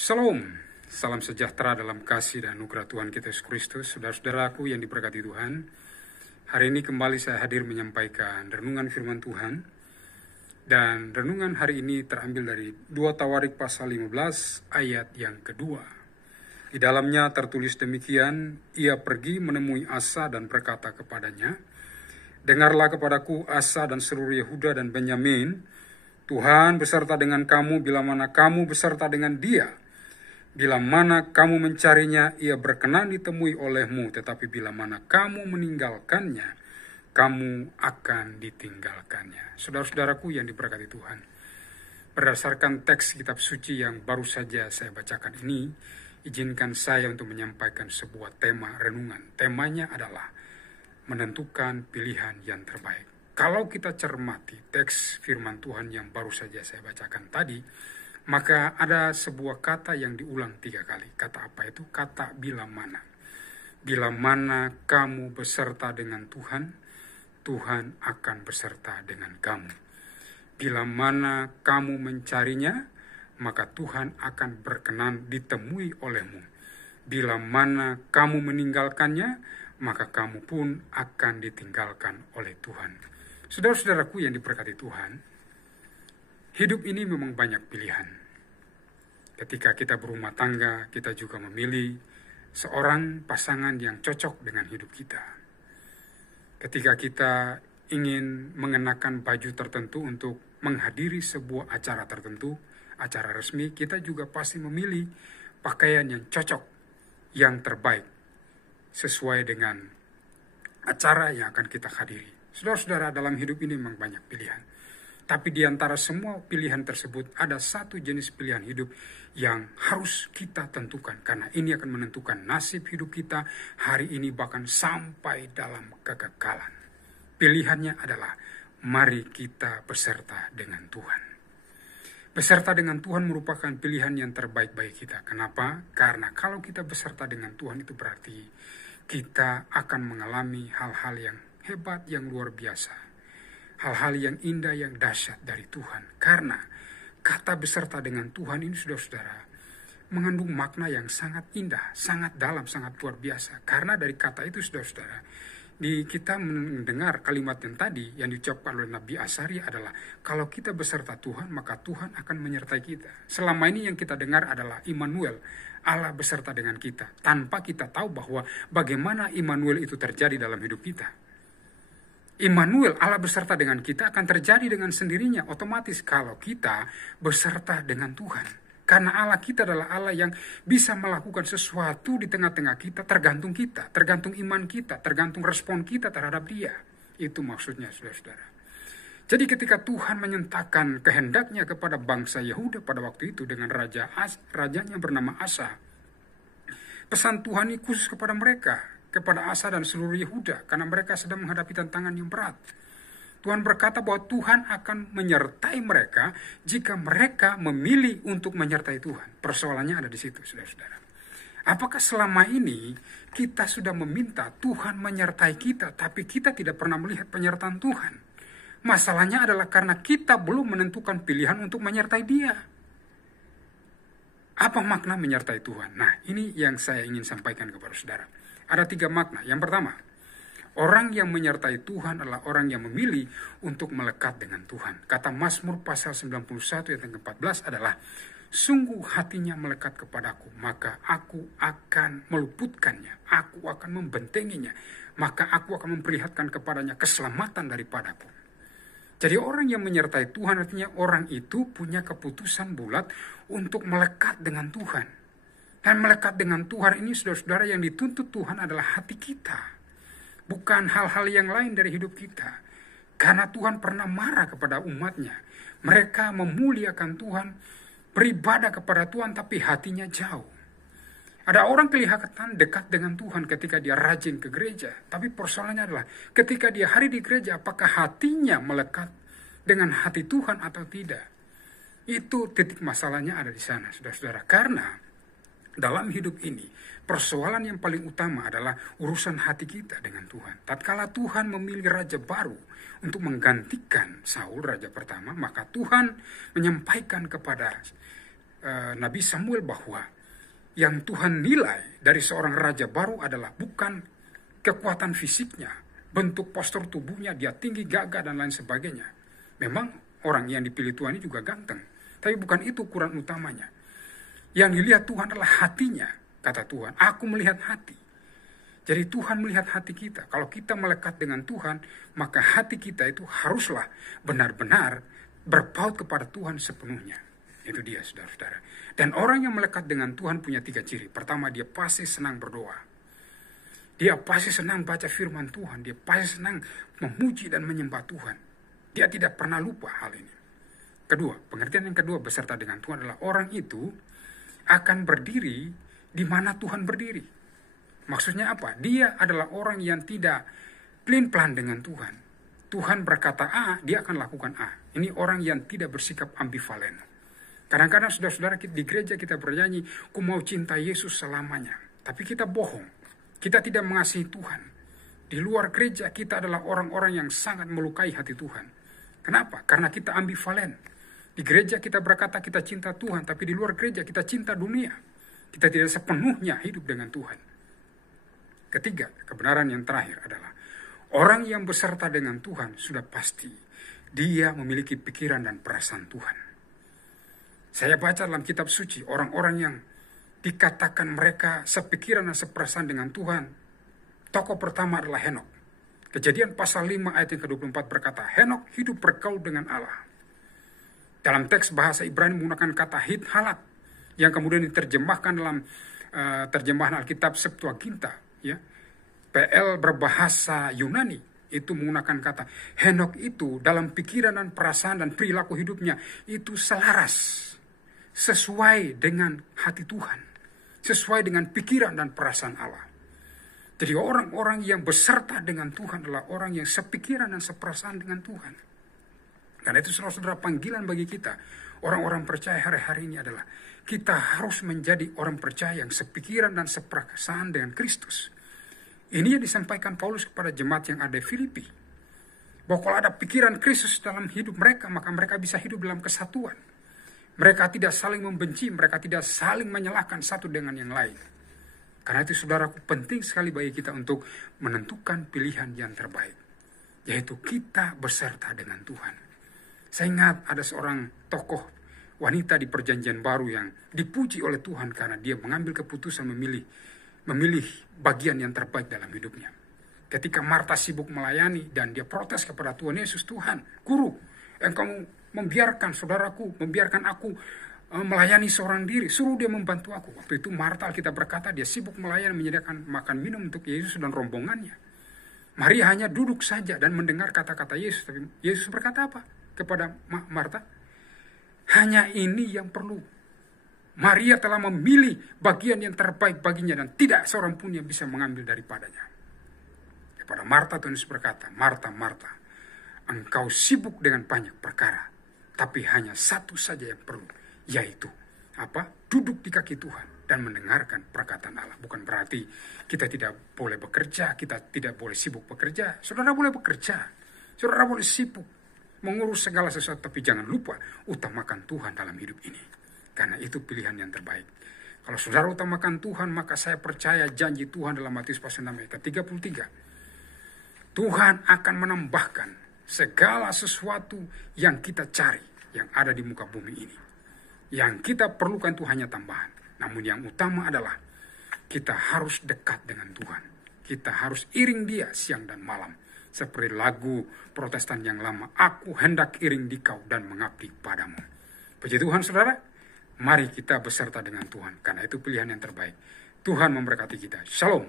Shalom, salam sejahtera dalam kasih dan anugerah Tuhan kita Yesus Kristus. Saudara-saudaraku yang diberkati Tuhan, hari ini kembali saya hadir menyampaikan renungan firman Tuhan. Dan renungan hari ini terambil dari 2 Tawarik pasal 15 ayat yang kedua. Di dalamnya tertulis demikian, ia pergi menemui Asa dan berkata kepadanya, "Dengarlah kepadaku Asa dan seluruh Yehuda dan Benyamin, Tuhan beserta dengan kamu bila mana kamu beserta dengan dia. Bila mana kamu mencarinya, ia berkenan ditemui olehmu, tetapi bila mana kamu meninggalkannya, kamu akan ditinggalkannya." Saudara-saudaraku yang diberkati Tuhan, berdasarkan teks kitab suci yang baru saja saya bacakan ini, izinkan saya untuk menyampaikan sebuah tema renungan. Temanya adalah menentukan pilihan yang terbaik. Kalau kita cermati teks firman Tuhan yang baru saja saya bacakan tadi, maka ada sebuah kata yang diulang 3 kali. Kata apa itu? Kata bila mana. Bila mana kamu beserta dengan Tuhan, Tuhan akan beserta dengan kamu. Bila mana kamu mencarinya, maka Tuhan akan berkenan ditemui olehmu. Bila mana kamu meninggalkannya, maka kamu pun akan ditinggalkan oleh Tuhan. Saudara-saudaraku yang diberkati Tuhan, hidup ini memang banyak pilihan. Ketika kita berumah tangga, kita juga memilih seorang pasangan yang cocok dengan hidup kita. Ketika kita ingin mengenakan baju tertentu untuk menghadiri sebuah acara tertentu, acara resmi, kita juga pasti memilih pakaian yang cocok, yang terbaik, sesuai dengan acara yang akan kita hadiri. Saudara-saudara, dalam hidup ini memang banyak pilihan. Tapi di antara semua pilihan tersebut, ada satu jenis pilihan hidup yang harus kita tentukan. Karena ini akan menentukan nasib hidup kita hari ini bahkan sampai dalam kekekalan. Pilihannya adalah, mari kita beserta dengan Tuhan. Beserta dengan Tuhan merupakan pilihan yang terbaik bagi kita. Kenapa? Karena kalau kita beserta dengan Tuhan itu berarti kita akan mengalami hal-hal yang hebat, yang luar biasa. Hal-hal yang indah, yang dahsyat dari Tuhan. Karena kata beserta dengan Tuhan ini, saudara-saudara, mengandung makna yang sangat indah, sangat dalam, sangat luar biasa. Karena dari kata itu, saudara-saudara, kita mendengar kalimat yang tadi yang diucapkan oleh Nabi Asaria adalah, kalau kita beserta Tuhan, maka Tuhan akan menyertai kita. Selama ini yang kita dengar adalah Immanuel, Allah beserta dengan kita. Tanpa kita tahu bahwa bagaimana Immanuel itu terjadi dalam hidup kita. Immanuel, Allah beserta dengan kita, akan terjadi dengan sendirinya otomatis kalau kita beserta dengan Tuhan. Karena Allah kita adalah Allah yang bisa melakukan sesuatu di tengah-tengah kita, tergantung iman kita, tergantung respon kita terhadap Dia. Itu maksudnya, saudara-saudara. Jadi ketika Tuhan menyentakan kehendaknya kepada bangsa Yehuda pada waktu itu dengan rajanya bernama Asa, pesan Tuhan ini khusus kepada mereka, kepada Asa dan seluruh Yehuda, karena mereka sedang menghadapi tantangan yang berat. Tuhan berkata bahwa Tuhan akan menyertai mereka jika mereka memilih untuk menyertai Tuhan. Persoalannya ada di situ, saudara-saudara. Apakah selama ini kita sudah meminta Tuhan menyertai kita, tapi kita tidak pernah melihat penyertaan Tuhan? Masalahnya adalah karena kita belum menentukan pilihan untuk menyertai Dia. Apa makna menyertai Tuhan? Nah, ini yang saya ingin sampaikan kepada saudara. Ada 3 makna. Yang pertama, orang yang menyertai Tuhan adalah orang yang memilih untuk melekat dengan Tuhan. Kata Mazmur pasal 91 ayat 14 adalah, sungguh hatinya melekat kepadaku, maka aku akan meluputkannya, aku akan membentenginya, maka aku akan memperlihatkan kepadanya keselamatan daripadaku. Jadi orang yang menyertai Tuhan artinya orang itu punya keputusan bulat untuk melekat dengan Tuhan. Dan melekat dengan Tuhan ini, saudara-saudara, yang dituntut Tuhan adalah hati kita. Bukan hal-hal yang lain dari hidup kita. Karena Tuhan pernah marah kepada umatnya. Mereka memuliakan Tuhan, beribadah kepada Tuhan, tapi hatinya jauh. Ada orang kelihatan dekat dengan Tuhan ketika dia rajin ke gereja. Tapi persoalannya adalah ketika dia hari di gereja, apakah hatinya melekat dengan hati Tuhan atau tidak? Itu titik masalahnya ada di sana, saudara-saudara. Karena dalam hidup ini, persoalan yang paling utama adalah urusan hati kita dengan Tuhan. Tatkala Tuhan memilih raja baru untuk menggantikan Saul, raja pertama, maka Tuhan menyampaikan kepada Nabi Samuel bahwa yang Tuhan nilai dari seorang raja baru adalah bukan kekuatan fisiknya, bentuk postur tubuhnya, dia tinggi, gagah, dan lain sebagainya. Memang orang yang dipilih Tuhan ini juga ganteng, tapi bukan itu ukuran utamanya. Yang dilihat Tuhan adalah hatinya, kata Tuhan. Aku melihat hati. Jadi Tuhan melihat hati kita. Kalau kita melekat dengan Tuhan, maka hati kita itu haruslah benar-benar berpaut kepada Tuhan sepenuhnya. Itu dia, saudara-saudara. Dan orang yang melekat dengan Tuhan punya 3 ciri. Pertama, dia pasti senang berdoa. Dia pasti senang baca firman Tuhan. Dia pasti senang memuji dan menyembah Tuhan. Dia tidak pernah lupa hal ini. Kedua, pengertian yang kedua beserta dengan Tuhan adalah orang itu akan berdiri di mana Tuhan berdiri. Maksudnya apa? Dia adalah orang yang tidak plan dengan Tuhan. Tuhan berkata A, dia akan lakukan A. Ini orang yang tidak bersikap ambivalen. Kadang-kadang saudara-saudara di gereja kita bernyanyi, ku mau cinta Yesus selamanya. Tapi kita bohong. Kita tidak mengasihi Tuhan. Di luar gereja kita adalah orang-orang yang sangat melukai hati Tuhan. Kenapa? Karena kita ambivalen. Di gereja kita berkata kita cinta Tuhan, tapi di luar gereja kita cinta dunia. Kita tidak sepenuhnya hidup dengan Tuhan. Ketiga, kebenaran yang terakhir adalah orang yang beserta dengan Tuhan sudah pasti dia memiliki pikiran dan perasaan Tuhan. Saya baca dalam kitab suci orang-orang yang dikatakan mereka sepikiran dan seperasaan dengan Tuhan. Tokoh pertama adalah Henok. Kejadian pasal 5 ayat yang ke-24 berkata, Henok hidup bergaul dengan Allah. Dalam teks bahasa Ibrani menggunakan kata hithalat yang kemudian diterjemahkan dalam terjemahan Alkitab Septuaginta. Ya, PL berbahasa Yunani itu menggunakan kata Henok itu dalam pikiran dan perasaan dan perilaku hidupnya itu selaras sesuai dengan hati Tuhan, sesuai dengan pikiran dan perasaan Allah. Jadi orang-orang yang beserta dengan Tuhan adalah orang yang sepikiran dan seperasaan dengan Tuhan. Karena itu saudara-saudara, panggilan bagi kita orang-orang percaya hari-hari ini adalah kita harus menjadi orang percaya yang sepikiran dan seperasaan dengan Kristus. Ini yang disampaikan Paulus kepada jemaat yang ada di Filipi. Bahwa kalau ada pikiran Kristus dalam hidup mereka, maka mereka bisa hidup dalam kesatuan. Mereka tidak saling membenci, mereka tidak saling menyalahkan satu dengan yang lain. Karena itu saudaraku, penting sekali bagi kita untuk menentukan pilihan yang terbaik. Yaitu kita beserta dengan Tuhan. Saya ingat ada seorang tokoh wanita di Perjanjian Baru yang dipuji oleh Tuhan karena dia mengambil keputusan memilih bagian yang terbaik dalam hidupnya. Ketika Marta sibuk melayani dan dia protes kepada Tuhan Yesus, Tuhan, Guru, engkau membiarkan saudaraku, membiarkan aku melayani seorang diri, suruh dia membantu aku. Waktu itu Marta, Alkitab berkata, dia sibuk melayani, menyediakan makan minum untuk Yesus dan rombongannya. Maria hanya duduk saja dan mendengar kata-kata Yesus. Tapi Yesus berkata apa kepada Marta? Hanya ini yang perlu. Maria telah memilih bagian yang terbaik baginya dan tidak seorang pun yang bisa mengambil daripadanya. Kepada Marta Tuhan Yesus berkata, Marta, Marta, engkau sibuk dengan banyak perkara, tapi hanya satu saja yang perlu, yaitu apa? Duduk di kaki Tuhan dan mendengarkan perkataan Allah. Bukan berarti kita tidak boleh bekerja, kita tidak boleh sibuk bekerja. Saudara boleh bekerja, saudara boleh sibuk mengurus segala sesuatu, tapi jangan lupa utamakan Tuhan dalam hidup ini. Karena itu pilihan yang terbaik. Kalau saudara utamakan Tuhan, maka saya percaya janji Tuhan dalam Matius pasal 6 ayat 33. Tuhan akan menambahkan segala sesuatu yang kita cari, yang ada di muka bumi ini. Yang kita perlukan itu hanya tambahan. Namun yang utama adalah kita harus dekat dengan Tuhan. Kita harus iring dia siang dan malam. Seperti lagu Protestan yang lama, aku hendak iring di kau dan mengabdi padamu. Puji Tuhan saudara. Mari kita beserta dengan Tuhan, karena itu pilihan yang terbaik. Tuhan memberkati kita. Shalom.